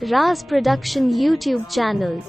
Raz Production YouTube channel.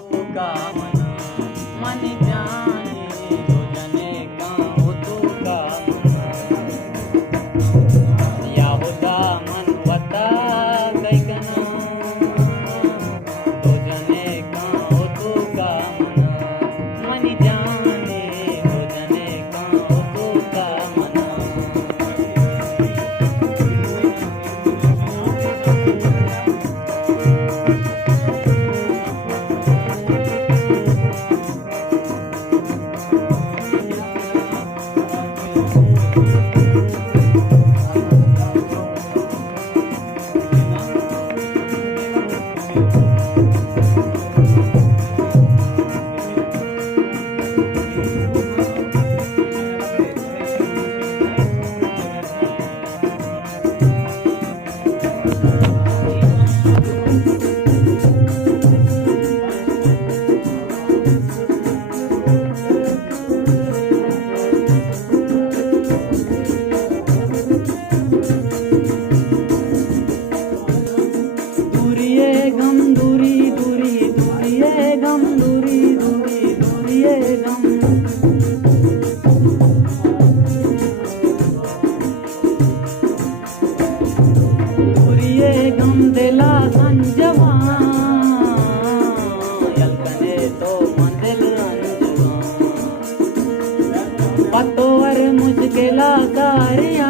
पतोवर मुश्किला कारिया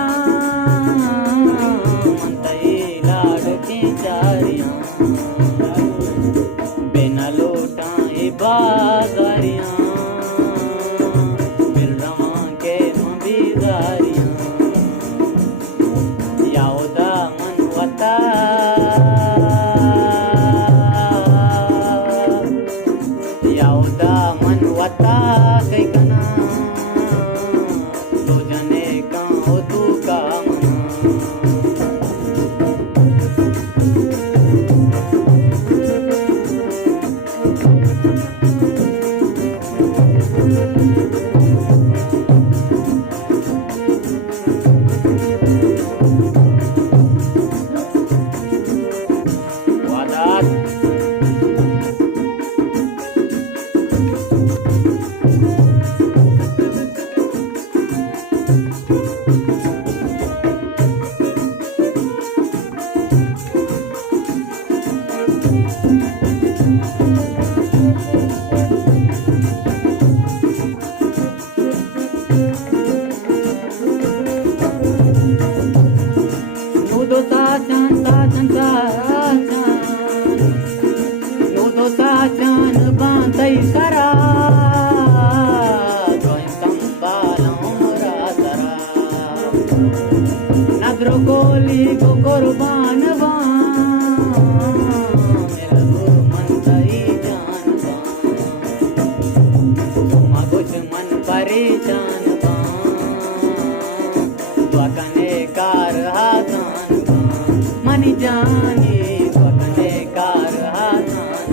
मनतई लाड़की चारिया बिना लोटाए बाजारिया mill रवा के मबीजारिया याउदा मनवता याउदा मनवता कई कना नगरो गोली को कुर्बान कुछ मन परेशान द्वकने कार हाथान मन जाने द्वकने कार हाथान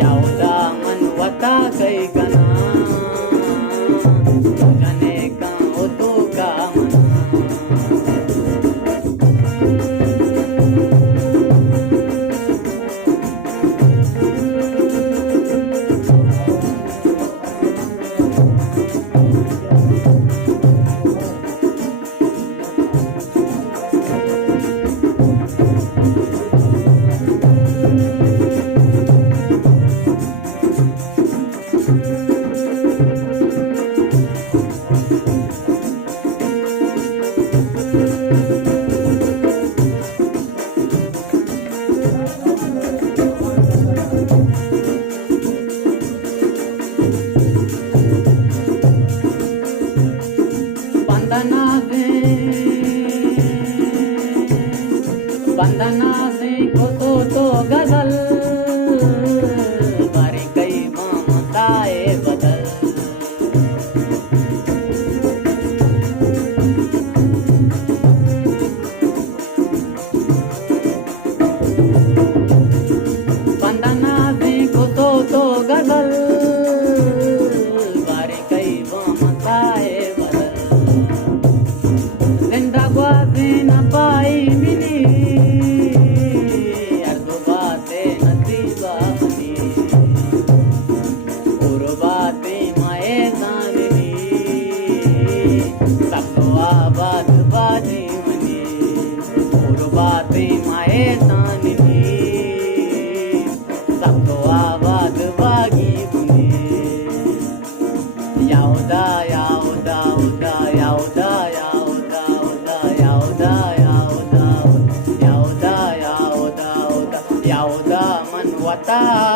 याउदा मन वता कई कना बंदना से तो गजल बारी कई ममताए बदल बंदना से तो गजल बारी कई ममताए बदल जिंदा गुआसे न पाई मिली ममता